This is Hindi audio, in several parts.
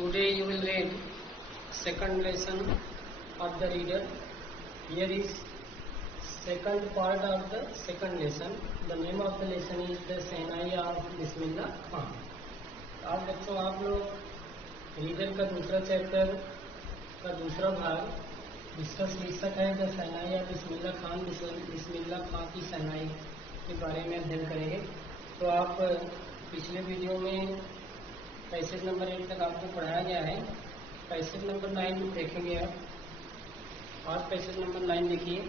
Today you will read second lesson of the reader. Here is second part of the second lesson. The name of the lesson is the shehnai of बिस्मिल्लाह खां. आज बच्चों आप लोग रीडर का दूसरा चैप्टर का दूसरा भाग जिसका शीर्षक है the shehnai of Bismillah Khan, बिस्मिल्लाह खां की शहनाई के बारे में अध्ययन करेंगे. तो आप पिछले वीडियो में पैसेज नंबर 8 तक आपको पढ़ाया गया है. पैसेज नंबर 9 देखेंगे आप. आज पैसेज नंबर 9 देखिए.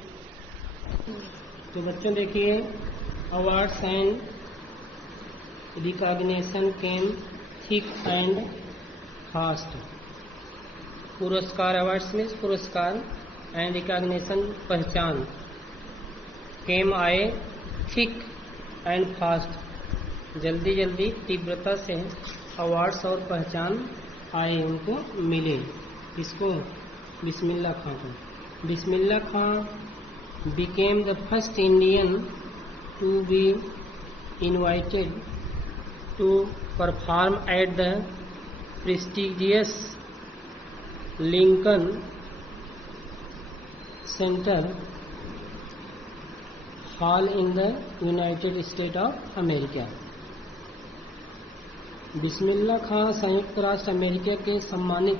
तो बच्चों देखिए, awards and recognition came thick and fast. पुरस्कार, अवार्ड्स मीन्स पुरस्कार, एंड रिकॉग्निशन पहचान, केम आए, थिक एंड फास्ट जल्दी जल्दी तीव्रता से अवार्ड्स और पहचान आए, उनको मिले. इसको बिस्मिल्लाह खां को. बिस्मिल्लाह खां became the first Indian to be invited to perform at the prestigious Lincoln Center Hall in the United States of America. बिस्मिल्लाह खां संयुक्त राष्ट्र अमेरिका के सम्मानित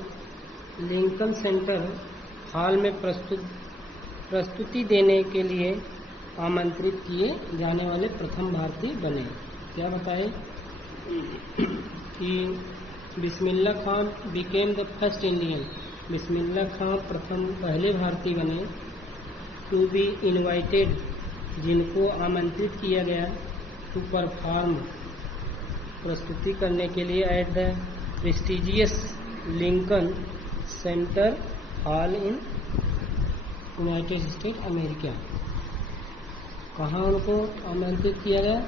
लिंकन सेंटर हॉल में प्रस्तुति देने के लिए आमंत्रित किए जाने वाले प्रथम भारतीय बने. क्या बताए कि बिस्मिल्लाह खां बिकेम द फर्स्ट इंडियन. बिस्मिल्लाह खां पहले भारतीय बने. टू बी इनवाइटेड, जिनको आमंत्रित किया गया, टू परफॉर्म, प्रस्तुति करने के लिए, at the prestigious Lincoln centre hall in United state America. कहाँ उनको आमंत्रित किया गया?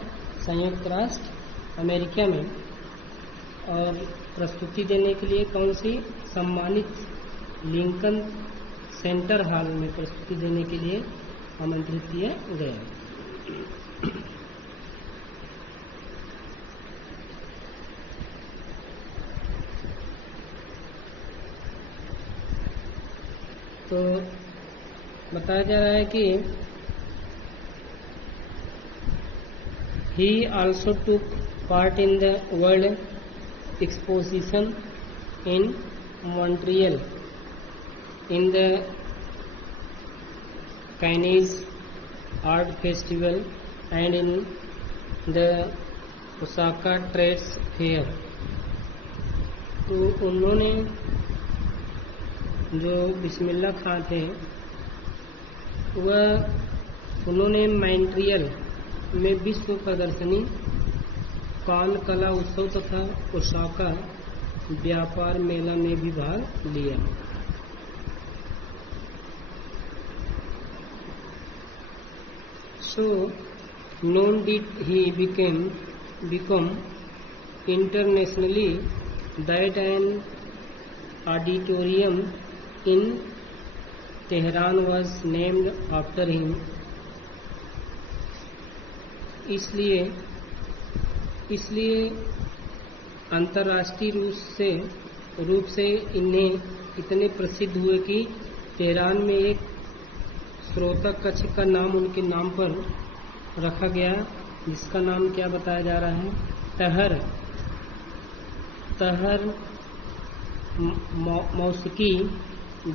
संयुक्त राष्ट्र अमेरिका में. और प्रस्तुति देने के लिए कौन सी? सम्मानित लिंकन सेंटर हॉल में प्रस्तुति देने के लिए आमंत्रित किया गया. तो बताया जा रहा है कि he also took part in the World Exposition in Montreal, in the Cannes Art Festival, and in the Osaka Trade Fair. तो उन्होंने, जो बिस्मिल्लाह खां थे, उन्होंने मॉन्ट्रियल में विश्व प्रदर्शनी, कान कला उत्सव तथा ओसाका व्यापार मेला में भी भाग लिया. So known did he become internationally that an auditorium in Tehran was named after him. इसलिए अंतर्राष्ट्रीय रूप से इन्हें इतने प्रसिद्ध हुए कि तेहरान में एक श्रोता कक्ष का नाम उनके नाम पर रखा गया, जिसका नाम क्या बताया जा रहा है? तहर मौसिकी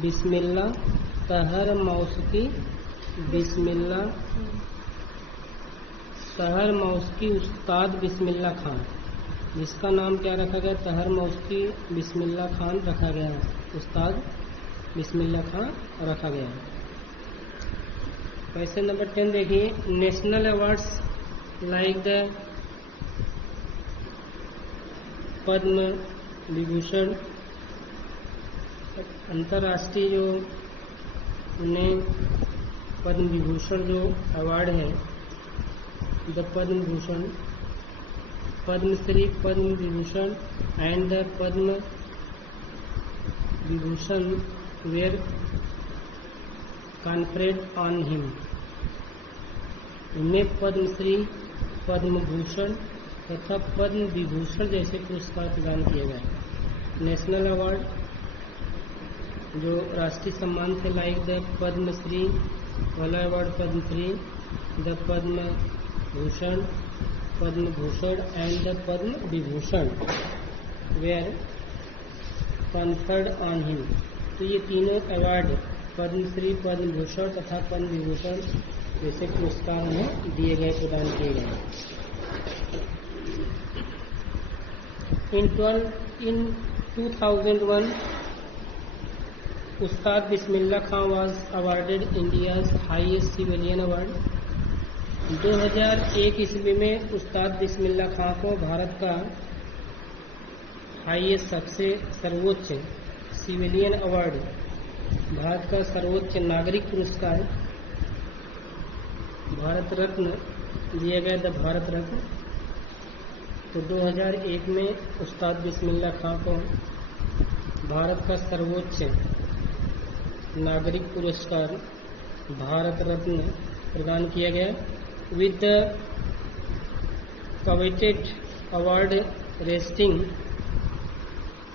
बिस्मिल्लाह. तहर मौसिकी बिस्मिल्लाह. तहर मौसिकी उस्ताद बिस्मिल्लाह खां, जिसका नाम क्या रखा गया? तहर मौसिकी बिस्मिल्लाह खान रखा गया. उस्ताद बिस्मिल्लाह खां रखा गया. क्वेश्चन नंबर 10 देखिए. National awards like the Padma Vibhushan, अंतर्राष्ट्रीय जो उन्हें पद्म विभूषण जो अवार्ड है, the Padma Bhushan, Padmashri, Padma Vibhushan and the Padma Vibhushan were conferred on him. उन्हें पद्मश्री, पद्म भूषण तथा पद्म विभूषण जैसे पुरस्कार प्रदान किए गए. नेशनल अवार्ड जो राष्ट्रीय सम्मान थे, लाइक द पद्मश्री वाला award, Padmashri, the Padma Bhushan and the Padma Vibhushan were conferred on him. तो ये तीनों अवार्ड पद्मश्री, पद्म भूषण तथा पद्म विभूषण जैसे पुरस्कार उन्हें दिए गए, प्रदान किए गए। In 2001, Ustad Bismillah Khan was awarded India's highest civilian award। 2001 ईस्वी में उस्ताद बिस्मिल्लाह खां को भारत का हाईएस्ट, सबसे सर्वोच्च सिविलियन अवार्ड, भारत का सर्वोच्च नागरिक पुरस्कार भारत रत्न दिया गया, द भारत रत्न। तो 2001 में उस्ताद बिस्मिल्लाह खां को भारत का सर्वोच्च नागरिक पुरस्कार भारत रत्न प्रदान किया गया, with the coveted award resting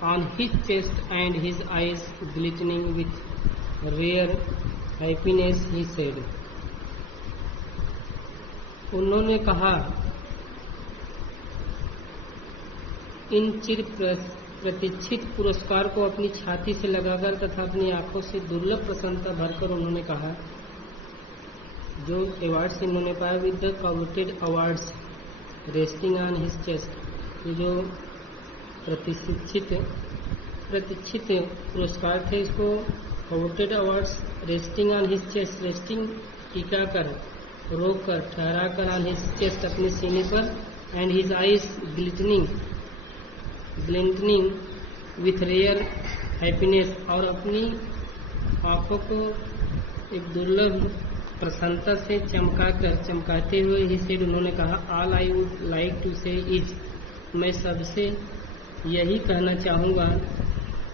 on his chest and his eyes glistening with rare happiness, he said। उन्होंने कहा, इन चिर प्रतीक्षित पुरस्कार को अपनी छाती से लगाकर तथा अपनी आंखों से दुर्लभ प्रसन्नता भरकर उन्होंने कहा, जो अवार्ड्स इन्होंने पाया, with the coveted awards resting on his chest, ये जो प्रतीक्षित पुरस्कार थे, इसको coveted awards resting on his chest, resting टिका कर, रोक कर, ठहरा कर, ऑन हिज चेस्ट, अपने सीने पर, and his eyes glittering with rare happiness, और अपनी आंखों को एक दुर्लभ प्रसन्नता से चमकाते हुए ही सेड, उन्होंने कहा, all I would like to say is, मैं सबसे यही कहना चाहूँगा,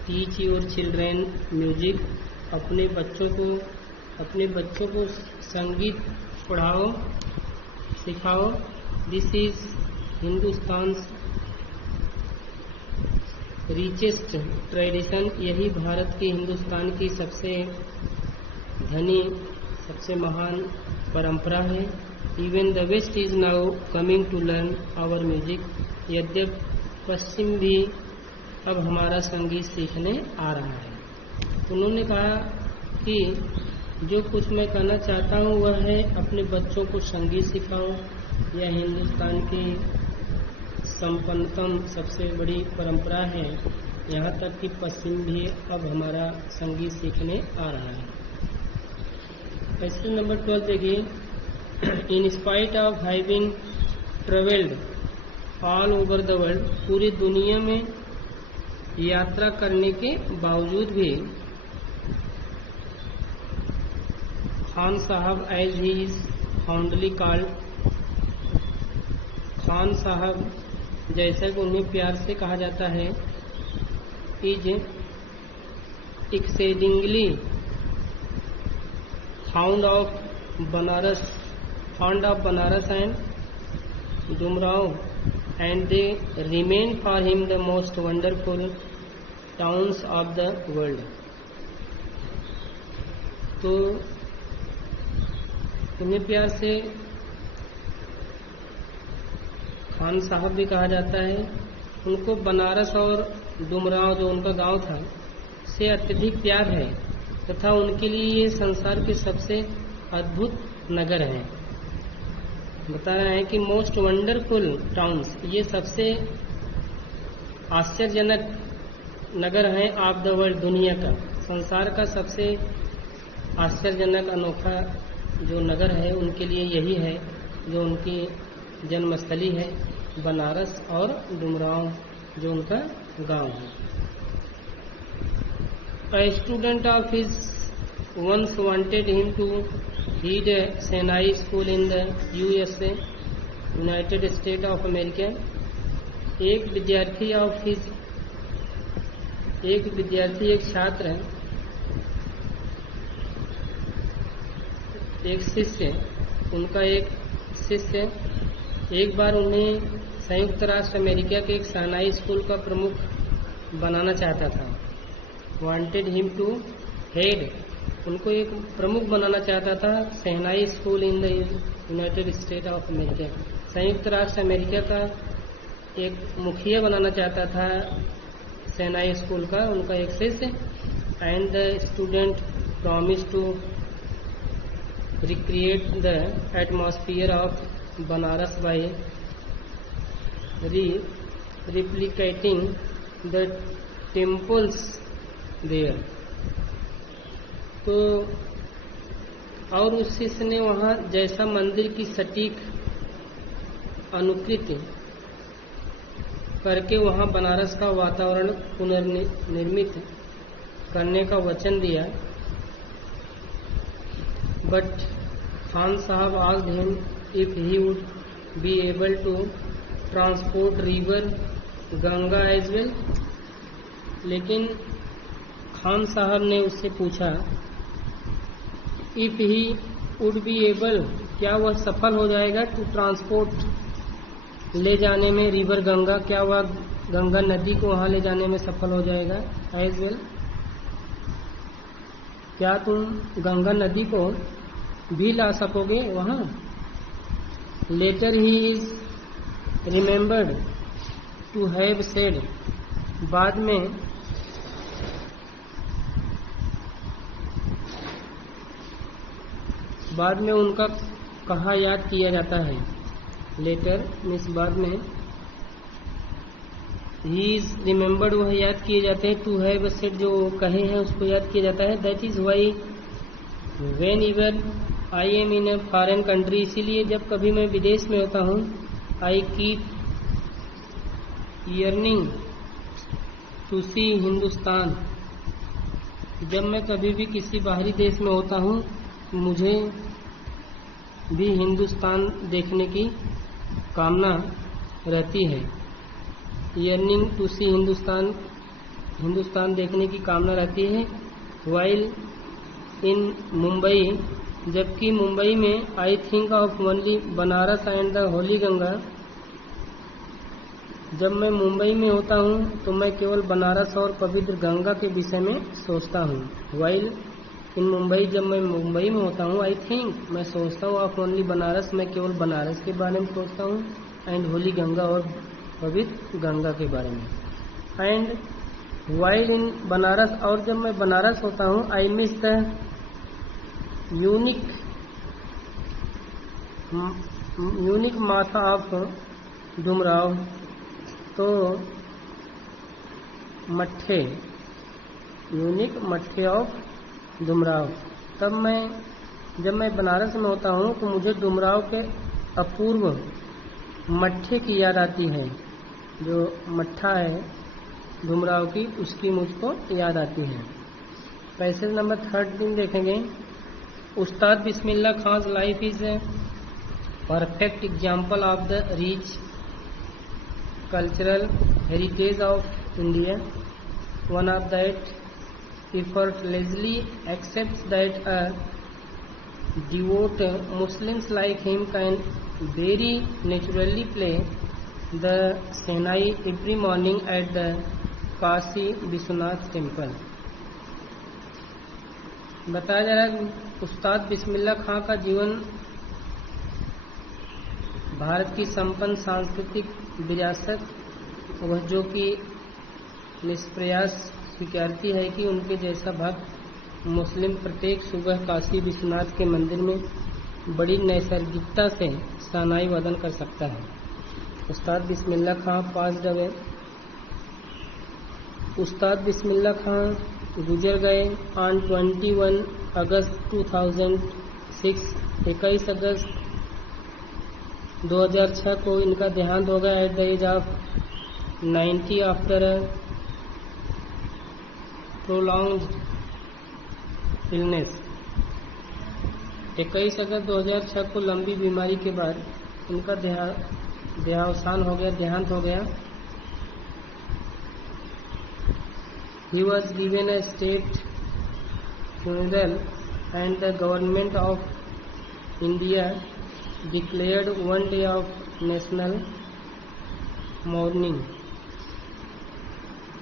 टीच योर चिल्ड्रेन म्यूजिक, अपने बच्चों को संगीत पढ़ाओ, सिखाओ। This is Hindustan richest tradition, यही भारत की, हिंदुस्तान की सबसे धनी, सबसे महान परंपरा है। Even the west is now coming to learn our music, यद्यप पश्चिम भी अब हमारा संगीत सीखने आ रहा है। उन्होंने कहा कि जो कुछ मैं कहना चाहता हूँ वह है, अपने बच्चों को संगीत सिखाओ, यह हिंदुस्तान की संपन्नतम सबसे बड़ी परंपरा है, यहाँ तक कि पश्चिम भी अब हमारा संगीत सीखने आ रहा है। क्वेश्चन नंबर 12 देखिए। In spite of having travelled all over the world, पूरी दुनिया में यात्रा करने के बावजूद भी Khan Sahab, as he is fondly called, Khan Sahab जैसा कि उन्हें प्यार से कहा जाता है, is exceedingly fond of Banaras and Dumraon, and they remain for him the most wonderful towns of the world. तो उन्हें प्यार से खान साहब भी कहा जाता है। उनको बनारस और डुमराव, जो उनका गांव था, से अत्यधिक प्यार है तथा उनके लिए ये संसार के सबसे अद्भुत नगर हैं। बता रहे हैं कि मोस्ट वंडरफुल टाउन्स, ये सबसे आश्चर्यजनक नगर हैं ऑफ द वर्ल्ड, दुनिया का, संसार का सबसे आश्चर्यजनक अनोखा जो नगर है उनके लिए यही है, जो उनकी जन्मस्थली है, बनारस और डुमराव जो उनका गांव है। A student of his once wanted him to head a Sinai school in the USA, United States of America। एक छात्र, एक शिष्य, उनका एक शिष्य एक बार उन्हें संयुक्त राष्ट्र अमेरिका के एक सानाई स्कूल का प्रमुख बनाना चाहता था। वांटेड हिम टू हेड, उनको एक प्रमुख बनाना चाहता था shehnai school in the United State of America, संयुक्त राष्ट्र अमेरिका का एक मुखिया बनाना चाहता था शहनाई स्कूल का, उनका एक शिष्य। And the student promise to recreate the atmosphere of Banaras by replicating the temples there। तो और उस शिष्य ने वहाँ जैसा मंदिर की सटीक अनुकृति करके वहाँ बनारस का वातावरण पुनर्निर्मित करने का वचन दिया। बट खान साहब asked him if he would be able to transport river Ganga as well। लेकिन खान साहब ने उससे पूछा if he would be able, क्या वह सफल हो जाएगा टू ट्रांसपोर्ट ले जाने में रिवर गंगा, क्या वह गंगा नदी को वहाँ ले जाने में सफल हो जाएगा एज वेल, क्या तुम गंगा नदी को भी ला सकोगे वहाँ। Later he is remembered to have said, बाद में उनका कहा याद किया जाता है। लेटर मीन्स बाद में, ही इज रिमेम्बर्ड वह याद किए जाते हैं, टू हैव सेड जो कहे हैं उसको याद किया जाता है। That is why when ever I am in a foreign country, इसीलिए जब कभी मैं विदेश में होता हूँ, आई कीप यर्निंग टू सी हिंदुस्तान, जब मैं कभी भी किसी बाहरी देश में होता हूँ मुझे भी हिंदुस्तान देखने की कामना रहती है। यर्निंग टू सी हिंदुस्तान देखने की कामना रहती है। वाइल इन मुंबई, जबकि मुंबई में I think of only Banaras and the Holi Ganga, जब मैं मुंबई में होता हूँ तो मैं केवल बनारस और पवित्र गंगा के विषय में सोचता हूँ। वाइल इन मुंबई, जब मैं मुंबई में होता हूँ, आई थिंक मैं सोचता हूँ ऑफ ओनली बनारस, मैं केवल बनारस के बारे में सोचता हूँ, एंड होली गंगा और पवित्र गंगा के बारे में। एंड वाइल इन बनारस, और जब मैं बनारस होता हूँ, आई मिस द यूनिक माथा ऑफ डुमराव, तो यूनिक मट्ठे ऑफ डुमराव, जब मैं बनारस में होता हूँ तो मुझे डुमराव के अपूर्व मट्ठे की याद आती है। जो मट्ठा है डुमराव की, उसकी मुझको याद आती है। पैसेज नंबर 13 देखेंगे। Ustad Bismillah Khan life is a perfect example of the rich cultural heritage of India. One of that effortlessly accepts that a devout Muslims like him can very naturally play the Shehnai every morning at the Kashi Vishwanath temple। बताया जा रहा है उस्ताद बिस्मिल्लाह खां का जीवन भारत की संपन्न सांस्कृतिक विरासत, वह जो कि निष्प्रयास स्वीकारती है कि उनके जैसा भक्त मुस्लिम प्रत्येक सुबह काशी विश्वनाथ के मंदिर में बड़ी नैसर्गिकता से शहनाई वादन कर सकता है। उस्ताद बिस्मिल्लाह खां पास अवे। उस्ताद बिस्मिल्लाह खां गुजर गए ऑन 21 अगस्त 2006, 21 अगस्त 2006 को इनका देहांत हो गया at the age of 90 after a prolonged illness। 21 अगस्त 2006 को लंबी बीमारी के बाद उनका देहांत हो गया। He was given a state funeral and the government of India declared one day of national mourning।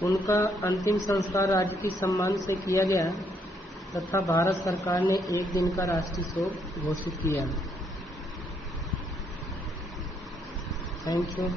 उनका अंतिम संस्कार राजकीय सम्मान से किया गया तथा भारत सरकार ने एक दिन का राष्ट्रीय शोक घोषित किया। Thank you.